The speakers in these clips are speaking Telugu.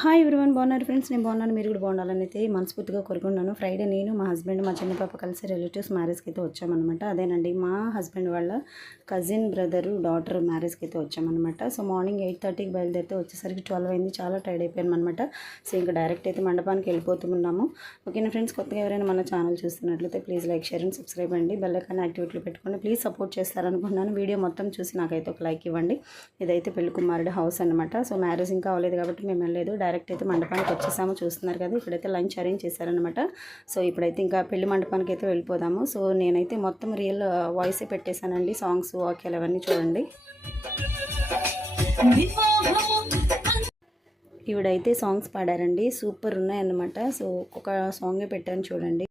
హాయ్ ఎవ్రీవన్, బాగున్నారు ఫ్రెండ్స్? నేను బాగున్నాను, మీరు కూడా బాగుండాలని అయితే మనస్ఫూర్తిగా కోరుకున్నాను. ఫ్రైడే నేను మా హస్బెండ్ మా చిన్న పాప కలిసి రిలేటివ్స్ మ్యారేజ్కి అయితే వచ్చామన్నమాట. అదేనండి, మా హస్బెండ్ వాళ్ళ కజిన్ బ్రదరు డాటర్ మ్యారేజ్కి అయితే వచ్చామన్నమాట. సో మార్నింగ్ 8:30కి బయలుదేరితే వచ్చేసరికి 12 అయింది. చాలా టైర్డ్ అయిపోయాను అనమాట. సో ఇంకా డైరెక్ట్ అయితే మండపానికి వెళ్ళిపోతున్నాము. ఓకేనా ఫ్రెండ్స్, కొత్తగా ఎవరైనా మన ఛానల్ చూస్తున్నట్లయితే please like, share and subscribe అండి. బెల్ ఐకాన్ యాక్టివేట్లో పెట్టుకోండి. Please support చేస్తారనుకుంటున్నాను. వీడియో మొత్తం చూసి నాకైతే ఒక లైక్ ఇవ్వండి. ఇదైతే పెళ్లి కుమారుడి హౌస్ అనమాట. సో మ్యారేజ్ ఇంకా అవ్వలేదు కాబట్టి మేము వెళ్ళలేదు, డైరెక్ట్ అయితే మండపానికి వచ్చేసాము. చూస్తున్నారు కదా, ఇక్కడైతే లంచ్ అరేంజ్ చేశారనమాట. సో ఇప్పుడైతే ఇంకా పెళ్లి మండపానికి అయితే వెళ్ళిపోదాము. సో నేనైతే మొత్తం రియల్ వాయిసే పెట్టేశానండి. సాంగ్స్ వాక్యాలు అవన్నీ చూడండి. ఈవిడైతే సాంగ్స్ పాడారండి, సూపర్ ఉన్నాయన్నమాట. సో ఒక సాంగే పెట్టాను చూడండి.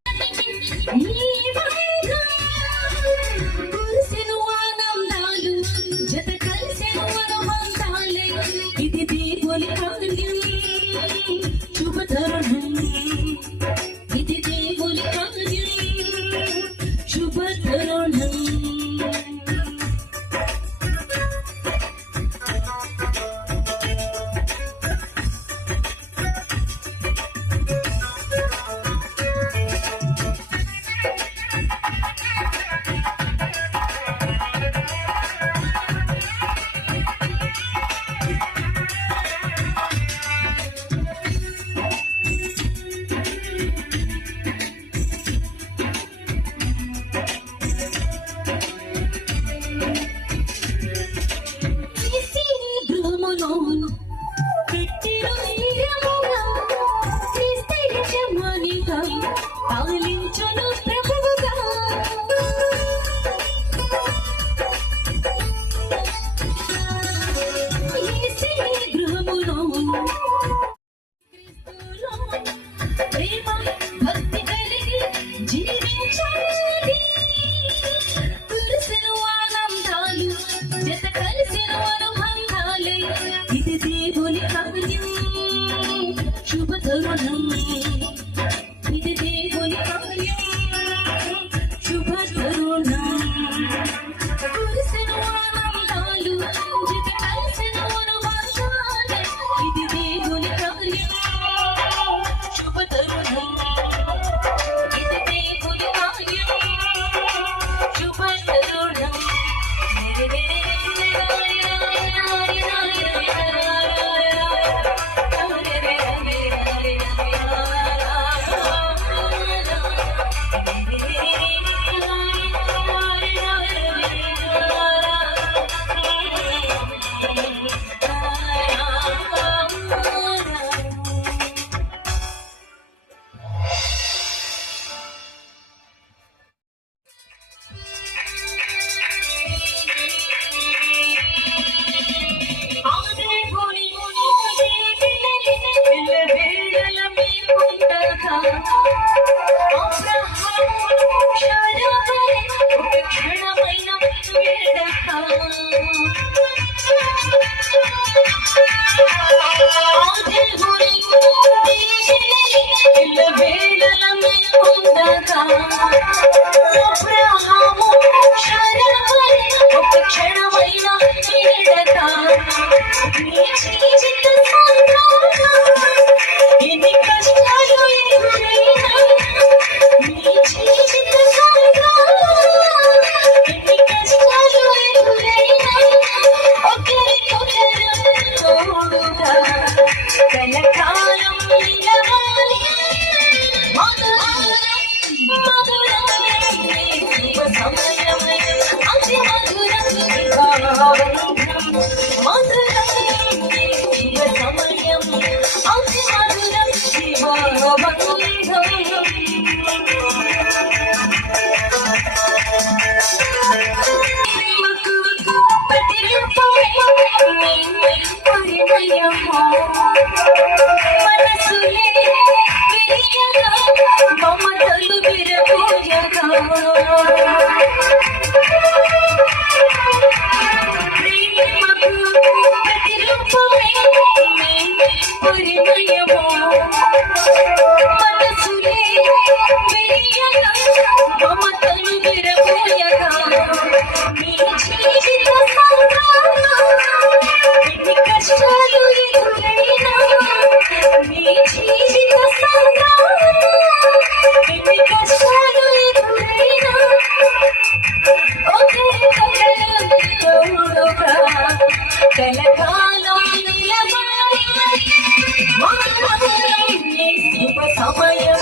సమయం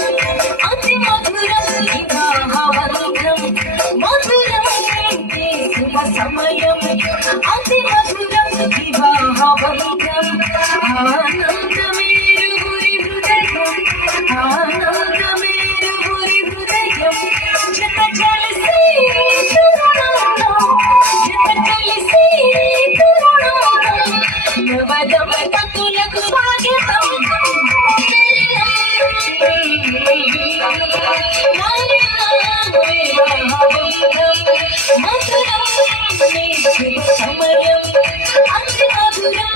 అతి మధురం వివాహబంధం మధురం శుభ సమయం అతి మధురం వివాహబంధం ఆనందమేరుగురి హృదయం ఆనందమేరుగురి హృదయం జత కలిసి తరుణంలో జత కలిసి తరుణంలో నవదంపతులకు స్వాగతం సమయం అతి మధురం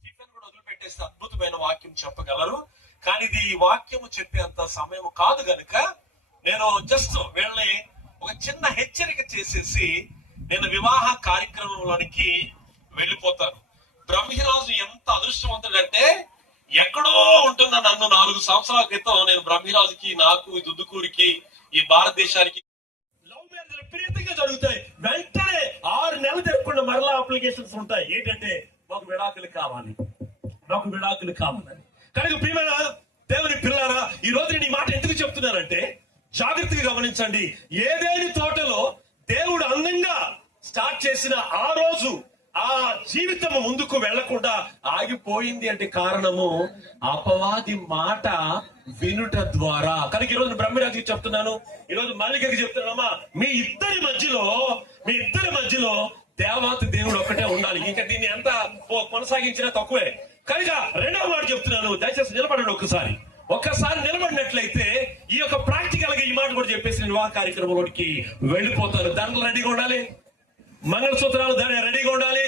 స్టీఫెన్ కూడా వదిలిపెట్టేస్తే అద్భుతమైన వాక్యం చెప్పగలరు, కానీ ఇది ఈ వాక్యము చెప్పేంత సమయం కాదు గనుక నేను జస్ట్ వీళ్ళని ఒక చిన్న హెచ్చరిక చేసేసి నేను వివాహ కార్యక్రమంలోనికి వెళ్ళిపోతాను. బ్రహ్మిరాజు ఎంత అదృష్టవంతుడంటే ఎక్కడో ఉంటున్న నన్ను 4 సంవత్సరాల క్రితం నేను బ్రహ్మిరాజుకి, నాకు, ఈ దుద్దుకూరికి, ఈ భారతదేశానికి లవ్ మ్యారేజ్ విపరీతంగా జరుగుతాయి. వెంటనే 6 నెలలు జరగకుండా మరలా అప్లికేషన్స్ ఉంటాయి. ఏంటంటే మాకు విడాకులు కావాలి, మాకు విడాకులు కావాలని. కనుక ప్రియమైన దేవుని పిల్లారా, ఈ రోజు నేను ఈ మాట ఎందుకు చెప్తున్నానంటే జాగ్రత్తగా గమనించండి. ఏదేని తోటలో దేవుడు అందంగా స్టార్ట్ చేసిన ఆ రోజు ఆ జీవితం ముందుకు వెళ్లకుండా ఆగిపోయింది అంటే కారణము అపవాది మాట వినుట ద్వారా. కనుక ఈరోజు బ్రహ్మరాజుకి చెప్తున్నాను, ఈరోజు మల్లికకి చెప్తున్నామా, మీ ఇద్దరి మధ్యలో దేవాతి దేవుడు ఒక్కటే ఉండాలి. ఇంకా దీన్ని ఎంత కొనసాగించినా తక్కువే. కనుక రెండవ మాట చెప్తున్నాను, దయచేసి నిలబడండి. ఒక్కసారి నిలబడినట్లయితే ఈ యొక్క ప్రాక్టికల్ గా ఈ మాట కూడా చెప్పేసి నేను వివాహ కార్యక్రమంలోకి వెళ్ళిపోతాను. దండలు రెడీగా ఉండాలి, మంగళసూత్రాలు రెడీగా ఉండాలి.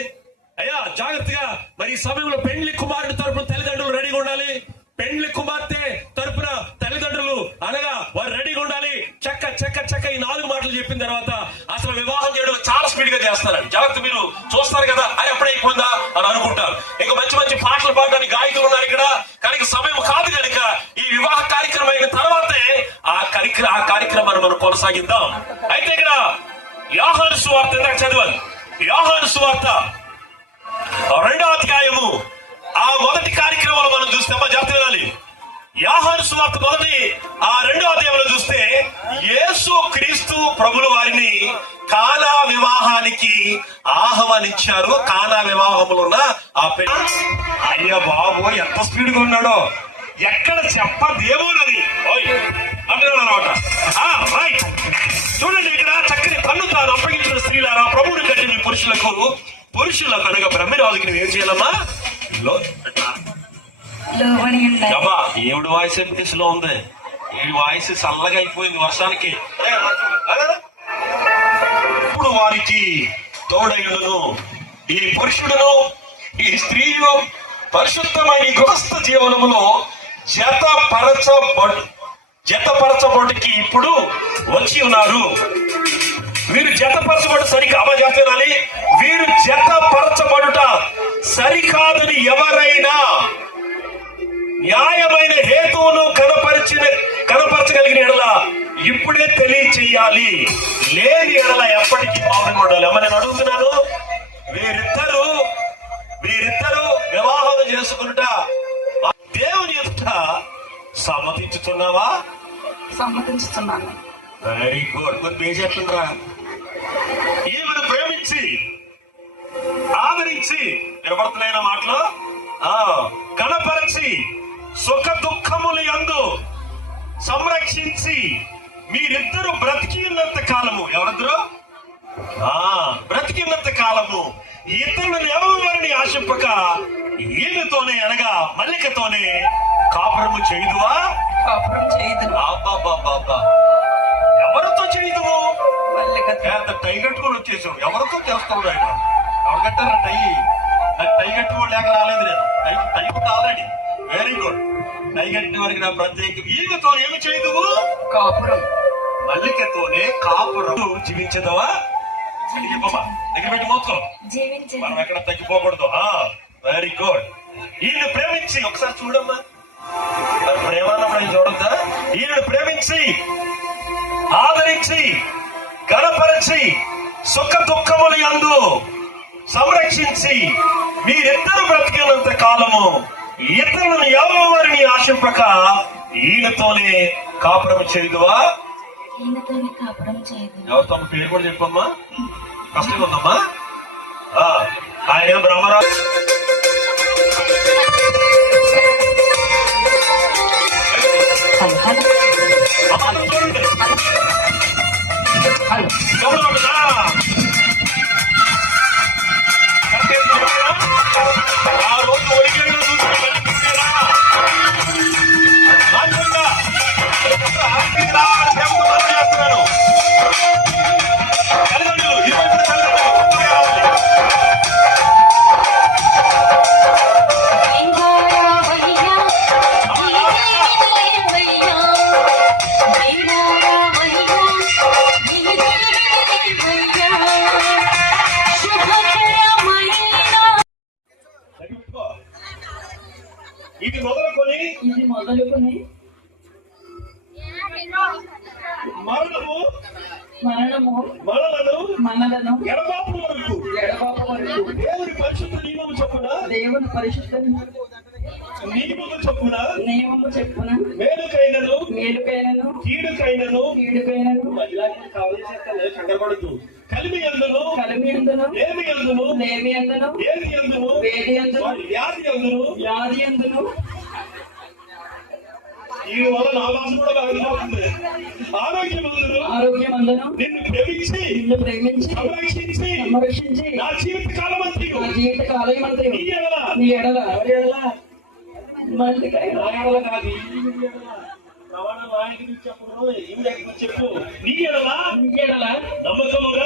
అయ్యా జాగ్రత్తగా మరి ఈ సమయంలో పెండ్లి కుమారుడు తరపున తల్లిదండ్రులు రెడీగా ఉండాలి, పెండ్లి కుమార్తె తరపున తల్లిదండ్రులు అనగా వారు రెడీగా ఉండాలి. చక్క ఈ 4 మాటలు చెప్పిన తర్వాత అసలు వివాహం చేయడం చాలా స్పీడ్ గా చేస్తారండి. జాగ్రత్త, మీరు చూస్తారు కదా, అది ఎప్పుడైపోయిందా అని అనుకుంటారు. ఇంకా మంచి పాటలు పాడడానికి గాయకులు ఉన్నారు ఇక్కడ. కనుక సమయం కాదు కనుక ఈ వివాహ కార్యక్రమం అయిన తర్వాతే ఆ కార్యక్రమాన్ని మనం కొనసాగిద్దాం. అయితే ఇక్కడ యోహాను సువార్త ఇందాక చదివాను. యోహాను సువార్త 2వ అధ్యాయము ఆ మొదటి కార్యక్రమంలో మనం చూస్తే, అమ్మా జాగ్రత్త వినాలి. యోహాను సువార్త మొదటి ఆ 2వ అధ్యాయంలో చూస్తే యేసు క్రీస్తు ప్రభుల వారిని కానా వివాహానికి ఆహ్వానించారు. కానా వివాహములో ఉన్న ఆ అయ్య బాబు ఎంత స్పీడ్ గా ఉన్నాడో, ఎక్కడ చెప్పదేమోనని అంటున్నాడు అనమాట. రైట్, చూడండి ఇక్కడ చక్కని తన్ను తాను అప్పగించిన స్త్రీలారా, ప్రభువుని కట్టిన పురుషులకు అనగా బ్రహ్మరాజుకి నువ్వు ఏం చేయాలమ్మా? ఏడు వాయిస్ ఎంపీస్ లో ఉంది, ఈ వాయిస్ చల్లగా అయిపోయింది వర్షానికి. ఇప్పుడు వారికి తోడయుడును ఈ పురుషుడును ఈ స్త్రీయు పరిశుద్ధమైన గృహస్థ జీవనములో జతపరచబడికి ఇప్పుడు వచ్చి ఉన్నారు. వీరు జతపరచబడు సరికాలి, వీరు జతపరచబడుట సరికాదని ఎవరైనా న్యాయమైన హేతువును కనపరచగలిగిన ఎడల ఇప్పుడే తెలియచేయాలి, లేని ఎడల ఎప్పటికీ మౌనంగా ఉండాలి. అమ్మ నేను అడుగుతున్నాను, వీరిద్దరు వివాహం చేసుకున్నట దేవుని యొక్క సమ్మతించుతున్నావా? సమ్మతించుతున్నాను. Very good. మరి బేజెట్లుండ్రా, ఈమెను ప్రేమించి ఆదరించి నిలబడుతున్నాయిన మాటలు కనపరచి సుఖ దుఃఖములు యందు సంరక్షించి మీరిద్దరు బ్రతికి ఉన్నంత కాలము, ఎవరిద్దరు బ్రతికినంత కాలము ఇతరులను ఎవరిని ఆశింపక ఈమెతోనే అనగా మల్లికతోనే కాపురము చేయుదువా? ఎవరితో చేయుదువు? టై కట్టుకొని వచ్చేసావు, ఎవరితో చేస్తావు? ఆయన ఎవరు కట్టారా టై? టై కట్టుకోవడం లేక రాలేదు నేను, tie already. Very good. Tie కట్టిన వారికి నా ప్రత్యేక. ఈమెతో ఏమి చేయుదువు? కాపురం. మల్లికతోనే కాపురం జీవించదవా? దగ్గర పెట్టి మొత్తం మనం ఎక్కడ తగ్గిపోకూడదు. Very good. ఈయన ప్రేమించి ఒకసారి చూడమ్మా, ప్రేమాన్నప్పుడు చూడద్దా? ఈయన ప్రేమించి ఆదరించి గణపరిచి సుఖ దుఃఖములు యందు సంరక్షించి మీరిద్దరు బ్రతికినంత కాలము ఇతరులను ఎవరి వారిని ఆశింపక ఈయనతోనే కాపురం చేయుదువా. ఈయనతోనే కాపురం చేయదు. ఎవరితో పేరు కూడా చెప్పమ్మా, కష్టంగా ఉందమ్మా. ఆయన బ్రహ్మరాజు చూడండి ఆ రోజు ఒరిగిన చేస్తున్నాను. ఇది మొదలుకొని మరణము మనలను ఎడబాపు వరకు దేవుని పరిశుద్ధ నియమము చొప్పున మేలుకైనను కీడుకైనను కండపడుతూ కలిమి అందును లేమి అందును వేది అందును వ్యాధి అందును ఈ వల్ల నా భాష కూడా బాగుంటుంది. ఆరోగ్యమందును నిన్ను ప్రేమించి సంరక్షించి నా జీవిత కాలమంత్రి నీ ఎడల కాదు చెప్పు. నీ ఎడల నమ్మకముగా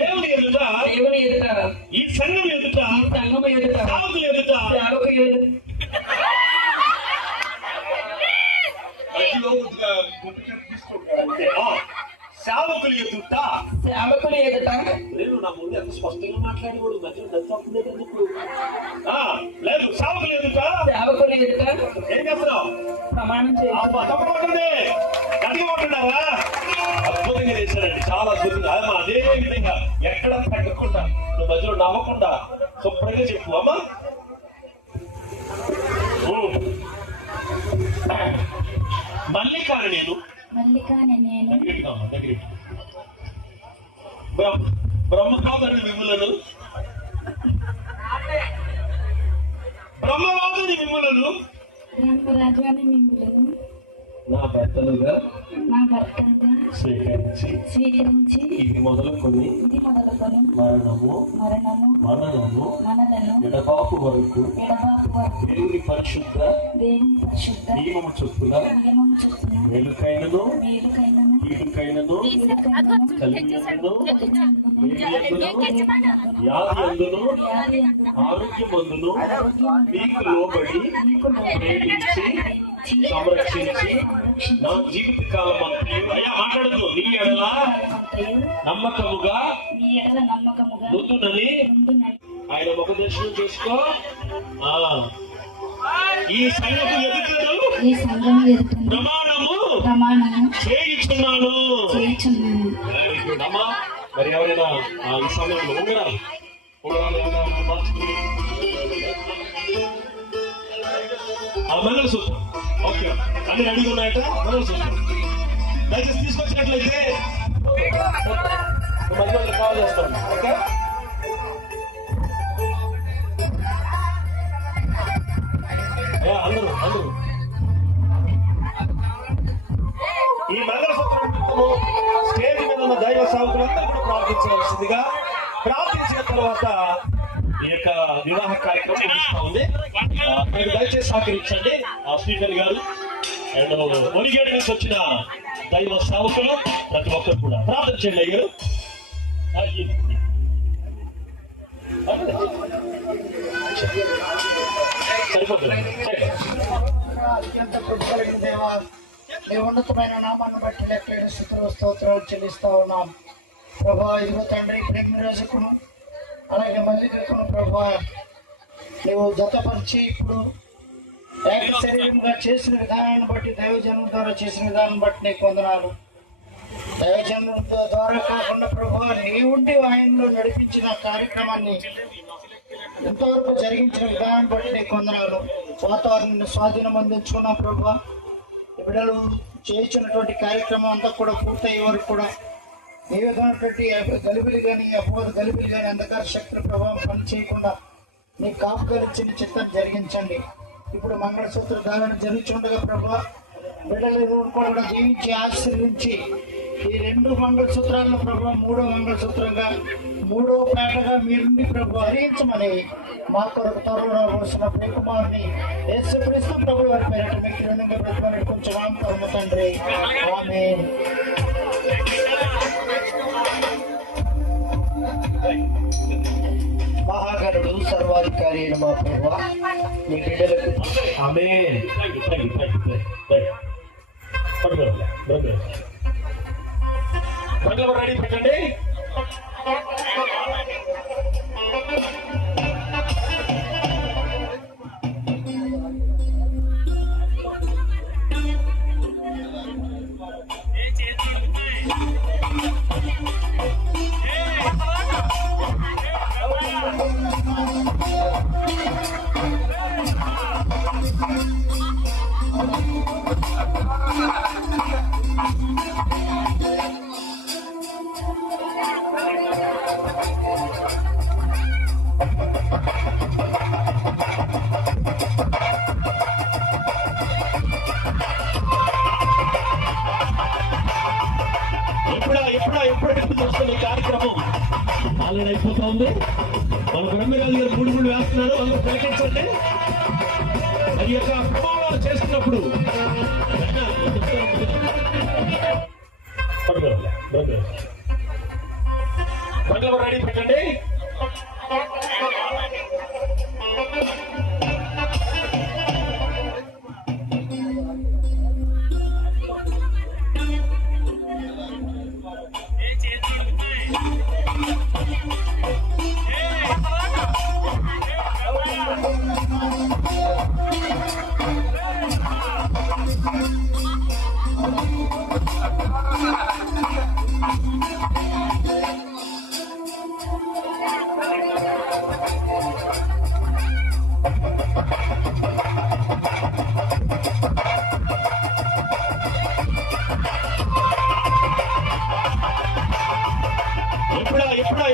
దేవుని ఎదుట ఈ సంఘం ఎదుట సాగులు ఎదుట సేవకులు ఎదుట లేదు. నా ముందు ఎంత స్పష్టంగా మాట్లాడి కూడా మధ్యలో దత్తలేదు. సేవకులు ఎదుట ఏం చేస్తున్నావు? ప్రమాణం చేయాలి. కొట్టున్నావా? అద్భుతంగా చేశారండి, చాలా అద్భుతంగా. అదే విధంగా ఎక్కడ తగ్గకుండా నువ్వు మధ్యలో నవ్వకుండా శుభ్రంగా చెప్పు అమ్మా. మల్లికాని నేను బ్రహ్మవాదుని మిమ్ములను నా భర్తలుగా స్వీకరించి ఇది మొదలుకొని మరణము ఎడబాపు వరకు దేవుని పరిశుద్ధ నియమము చొప్పున మేలుకైనను కీడుకైనను కలిగినను వ్యాధి అందును ఆరోగ్యమందును మీకు లోబడి ప్రేమించి సంరక్షించి నా జీవిత కాలం అయ్యా మాట్లాడదు. నీ ఎడల నమ్మకముగా ముందునని ఆయన ముఖ దర్శనం చేసుకో. ఈ సంగతి ఎదుటను ప్రమాణము చేయుచున్నాను. వెరీ గుడ్ అమ్మా. మరి ఎవరైనా ఈ సమయంలో ఉండరా? మంగళసూత్రం ఓకే అన్ని రెడీగా ఉన్నాయట. మంగళసూత్రం దయచేసి తీసుకొచ్చినట్లయితే మధ్యలో కాల్ చేస్తాను. ఓకే అందరూ ఈ మంగళసూత్రం స్టేజ్ మీద ఉన్న దైవ సేవకులందరూ కూడా ప్రార్థించవలసిందిగా, ప్రార్థించిన తర్వాత ఈ యొక్క వివాహ కార్యక్రమం ముగిస్తా ఉంది. మీరు దయచేసి సహకరించండి. శ్రీకర్ గారు అండ్ ఒరిగేట్ నుంచి వచ్చిన దైవ సేవకులు ప్రతి ఒక్కరు కూడా ప్రార్థన చేయండి. అయ్యారు సరిపోతుంది. అత్యంత కృప కలిగిన దేవా, నీ ఉన్నతమైన నామాన్ని బట్టి లెక్కలేని స్థితిలో స్తోత్రాలు చెల్లిస్తా ఉన్నాం ప్రభా. ఇదిగో తండ్రి ప్రేమరాజుకును అలాగే మల్లికకును ప్రభా నువ్వు జతపరిచి ఇప్పుడు ఏక శరీరంగా చేసిన విధానాన్ని బట్టి, దైవజనం ద్వారా చేసిన విధానం బట్టి నీకు వందనాలు. దైవజనం దైవజనం ద్వారా కాకుండా ప్రభు నీ ఉండి ఆయనలో నడిపించిన కార్యక్రమాన్ని ఇంతవరకు జరిగించిన విధానం బట్టి నీకు వందనాలు. వాతావరణాన్ని స్వాధీనం అందించుకున్నాం ప్రభు. బిడ్డలు చేయించినటువంటి కార్యక్రమం అంతా కూడా పూర్తయ్యే వరకు కూడా ఏ విధమైనటువంటి గలిబిలి కానీ అపోహ గలిబిలి కానీ అంధకార శక్తుల ప్రభావం పని చేయకుండా నీ కాపుకలిచ్చిన చిత్తం జరిగించండి. ఇప్పుడు మంగళసూత్ర ధారణ జరుగుతుండగా ప్రభా బిడ్డలు కూడా జీవించి ఆశీర్వించి ఈ 2 మంగళసూత్రాలను ప్రభు 3వ మంగళసూత్రంగా 3వ పేటగా మీరుండి ప్రభు హరించమని మా కొరకు త్వరలో రాబోతున్న ప్రియకుమారుని యేసుక్రీస్తు ప్రభు వారి పేరట మీకు రుణంగా బ్రతమని కొంచెం వాంపరము తండ్రి. ఆమేన్. మహాగణుడు సర్వాధికారి అయిన మా ప్రభు నీ బిడ్డలకు ఆమేన్. రెడీ పెట్టండి. ఎప్పుడెప్పుడు చూస్తున్న కార్యక్రమం ఆల్రెడీ అయిపోతా ఉంది. మన బ్రహ్మరాజు గారు 3 వేస్తున్నారు. అందరూ తిలకించండి. అది యొక్క ప్రభావాలు చేస్తున్నప్పుడు రెడీ పెట్టండి.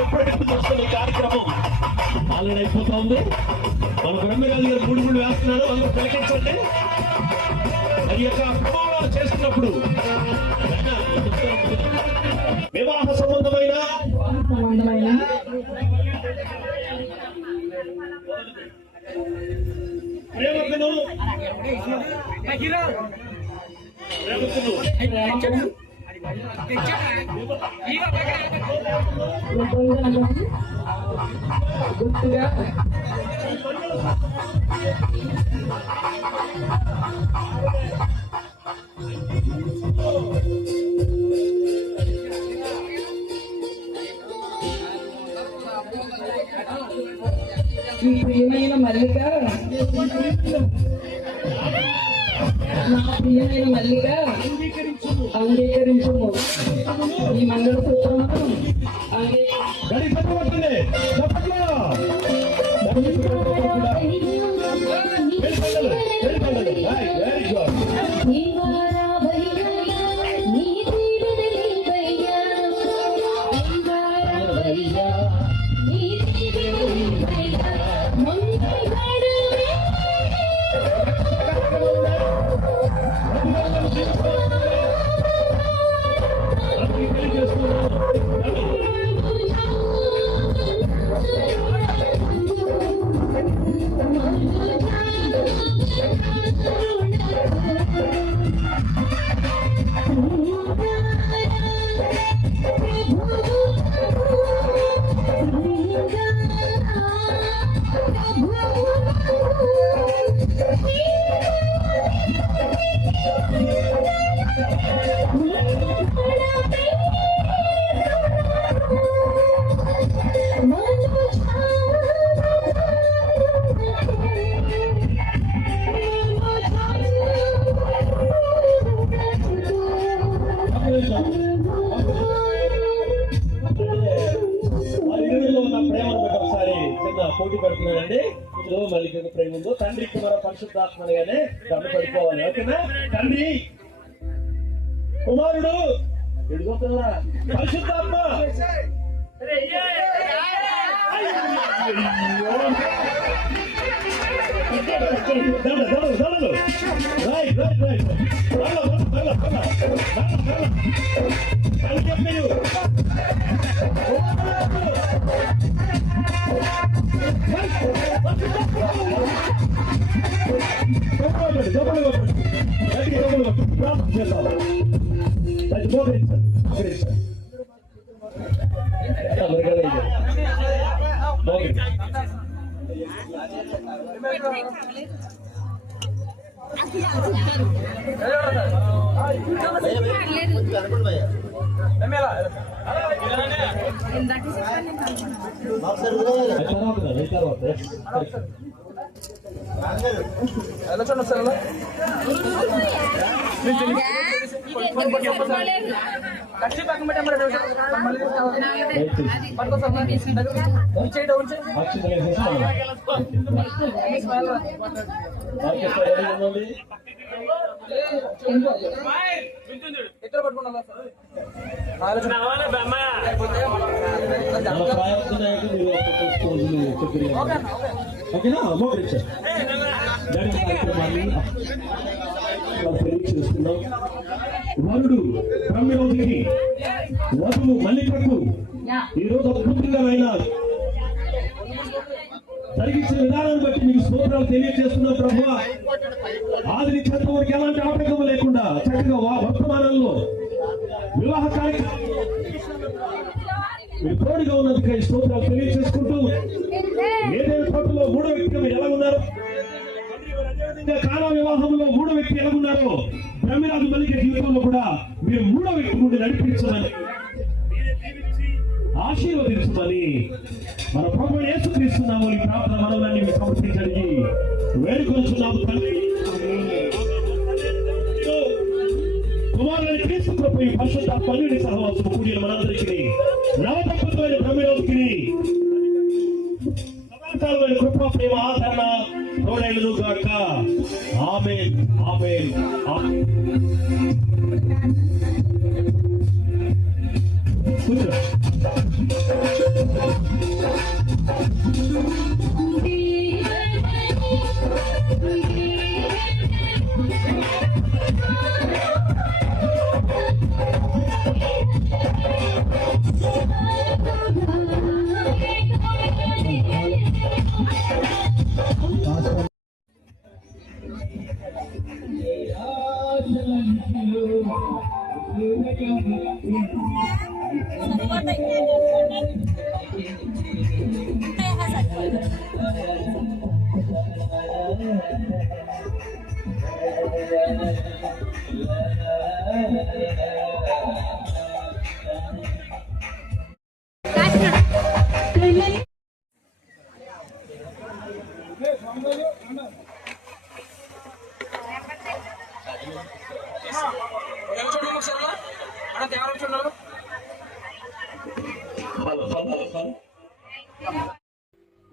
ఎప్పుడెప్పుడు చూస్తున్న కార్యక్రమం ఆల్రెడీ అయిపోతా ఉంది. మన బ్రహ్మరాజు గారు 3 వేస్తున్నారు. అందరూ తిలకించండి. అది యొక్క ప్రభావాలు చేస్తున్నప్పుడు వివాహ సంబంధమైన ప్రేమకును గుర్తుగా ఈ ప్రియమైన మల్లిక, నా ప్రియమైన మల్లిక అంగీకరించుము. ఈ మంగళసూత్రము పోటీ పడుతున్నానండి. సో మళ్ళీ ప్రేమ ఉందో తండ్రి కుమార పరిశుద్ధాత్మ అనగానే దండ పడిపోవాలి. ఓకేనా? తండ్రి కుమారుడు ఎడుగుతున్నారా పరిశుద్ధాత్మ ఓకేనా? చేస్తున్నాం. వరుడు బ్రహ్మయోగికి వధువు మల్లికకు ఈరోజు అద్భుతంగా అయినా జరిగించిన విధానాన్ని బట్టి మీకు స్తోత్రాలు తెలియజేస్తున్నాం ప్రభువా. ఆది నుంచి వరకు ఎలాంటి ఆటంకం లేకుండా చక్కగా వర్తమానంలో వివాహ కార్యక్రమం మీరు తోడుగా ఉన్నందుకై స్తోత్రాలు తెలియజేసుకుంటూ ఏదైనా తోటలో మూడో వ్యక్తి ఎలా ఉన్నారు, కానా వివాహంలో మూడో వ్యక్తి ఎలా ఉన్నారో బ్రహ్మరాజు మల్లిక జీవితంలో కూడా మీరు మూడో వ్యక్తి నుండి నడిపించమని ఆశీర్వదించమని మన ప్రభువు యేసుక్రీస్తున్నాము. ఈ ప్రార్థన మనోదాన్ని మీకు సమర్పించడానికి వేడుకొంచున్నాము తండ్రి. కుమారుని క్రీస్తు కృప ఈ పరిశుద్ధాత్మని సహవాసము కూడిన మనందరికీ నవదంపతులైన బ్రహ్మరాజుకి సదాకాలమైన కృప ప్రేమ ఆదరణ తోడైనను గాక. ఆమేన్ ఆమేన్ ఆమేన్. కూర్చో.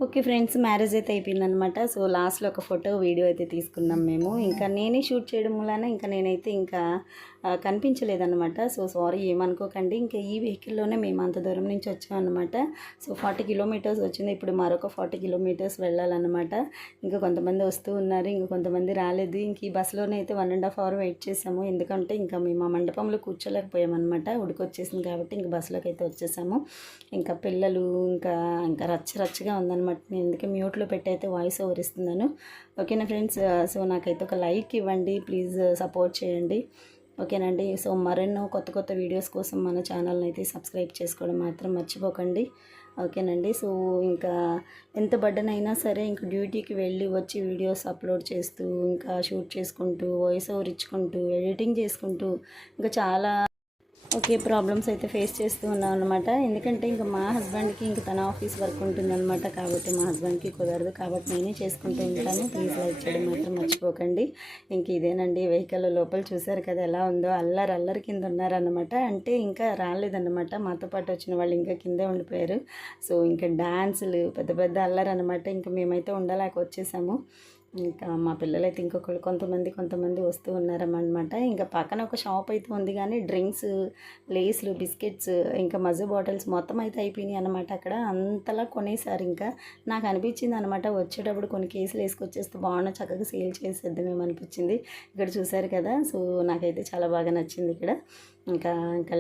ఓకే ఫ్రెండ్స్, మ్యారేజ్ అయితే అయిపోయిందనమాట. సో లాస్ట్లో ఒక ఫోటో వీడియో అయితే తీసుకున్నాం మేము. ఇంకా నేనే షూట్ చేయడం వలన ఇంకా నేనైతే ఇంకా కనిపించలేదన్నమాట. సో సారీ, ఏమనుకోకండి. ఇంకా ఈ వెహికల్లోనే మేము అంత దూరం నుంచి వచ్చామన్నమాట. సో 40 కిలోమీటర్స్ వచ్చింది. ఇప్పుడు మరొక 40 కిలోమీటర్స్ వెళ్ళాలన్నమాట. ఇంకా కొంతమంది వస్తూ ఉన్నారు, ఇంకా కొంతమంది రాలేదు. ఇంక ఈ బస్సులోనే అయితే 1.5 hour వెయిట్ చేసాము. ఎందుకంటే ఇంకా మేము ఆ మండపంలో కూర్చోలేకపోయామన్నమాట. ఉడికొచ్చేసింది కాబట్టి ఇంక బస్సులోకి అయితే వచ్చేసాము. ఇంకా పిల్లలు ఇంకా రచ్చరచ్చగా ఉందన్నమాట. నేను ఎందుకే మ్యూట్లో పెట్టి అయితే వాయిస్ ఓవర్ ఇస్తున్నాను. ఓకేనా ఫ్రెండ్స్? సో నాకైతే ఒక లైక్ ఇవ్వండి ప్లీజ్, సపోర్ట్ చేయండి. ఓకేనండి. సో మరెన్నో కొత్త వీడియోస్ కోసం మన ఛానల్ని అయితే సబ్స్క్రైబ్ చేసుకోవడం మాత్రం మర్చిపోకండి. ఓకేనండి. సో ఇంకా ఎంత బర్డెన్ అయినా సరే ఇంకా డ్యూటీకి వెళ్ళి వచ్చి వీడియోస్ అప్లోడ్ చేస్తూ ఇంకా షూట్ చేసుకుంటూ వాయిస్ ఓవర్ ఇచ్చుకుంటూ ఎడిటింగ్ చేసుకుంటూ ఇంకా చాలా ఓకే ప్రాబ్లమ్స్ అయితే ఫేస్ చేస్తూ ఉన్నాం అనమాట. ఎందుకంటే ఇంకా మా హస్బెండ్కి ఇంకా తన ఆఫీస్ వర్క్ ఉంటుందన్నమాట. కాబట్టి మా హస్బెండ్కి కుదరదు, కాబట్టి నేనే చేసుకుంటూ ఉంటాను. ప్లీజ్ లైక్ చేయడం మాత్రం మర్చిపోకండి. ఇంక ఇదేనండి వెహికల్ లోపల చూసారు కదా ఎలా ఉందో, అల్లరి కింద ఉన్నారన్నమాట. అంటే ఇంకా రాలేదన్నమాట, మాతో పాటు వచ్చిన వాళ్ళు ఇంకా కిందే ఉండిపోయారు. సో ఇంకా డాన్సులు పెద్ద అల్లరి అనమాట. ఇంకా మేమైతే ఉండలేక వచ్చేసాము. ఇంకా మా పిల్లలైతే ఇంకొకళ్ళు కొంతమంది వస్తూ ఉన్నారన్నమాట. ఇంకా పక్కన ఒక షాప్ అయితే ఉంది, కానీ డ్రింక్స్, లేస్లు, బిస్కెట్స్, ఇంకా మజ్జు బాటిల్స్ మొత్తం అయితే అయిపోయినాయి అనమాట. అక్కడ అంతలా కొనేసారు. ఇంకా నాకు అనిపించింది అనమాట, వచ్చేటప్పుడు కొన్ని కేసులు వేసుకొచ్చేస్తే బాగున్నా, చక్కగా సేల్ చేసేద్దామేమో అనిపించింది. ఇక్కడ చూసారు కదా. సో నాకైతే చాలా బాగా నచ్చింది ఇక్కడ. ఇంకా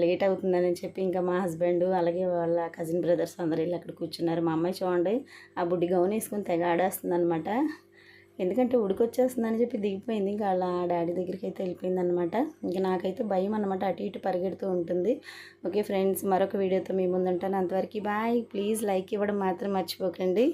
లేట్ అవుతుందని చెప్పి ఇంకా మా హస్బెండ్ అలాగే వాళ్ళ కజిన్ బ్రదర్స్ అందరూ వెళ్ళి అక్కడ కూర్చున్నారు. మా అమ్మాయి చూడండి ఆ బుడ్డి గౌన్ వేసుకొని తెగ ఆడేస్తుంది అనమాట. ఎందుకంటే ఉడికొచ్చేస్తుందని చెప్పి దిగిపోయింది. ఇంకా అలా డాడీ దగ్గరికి అయితే వెళ్ళిపోయింది అనమాట. ఇంకా నాకైతే భయం అనమాట, అటు ఇటు పరిగెడుతూ ఉంటుంది. ఓకే ఫ్రెండ్స్, మరొక వీడియోతో మీ ముందుంటాను. అంతవరకు బాయ్. ప్లీజ్ లైక్ ఇవ్వడం మాత్రం మర్చిపోకండి.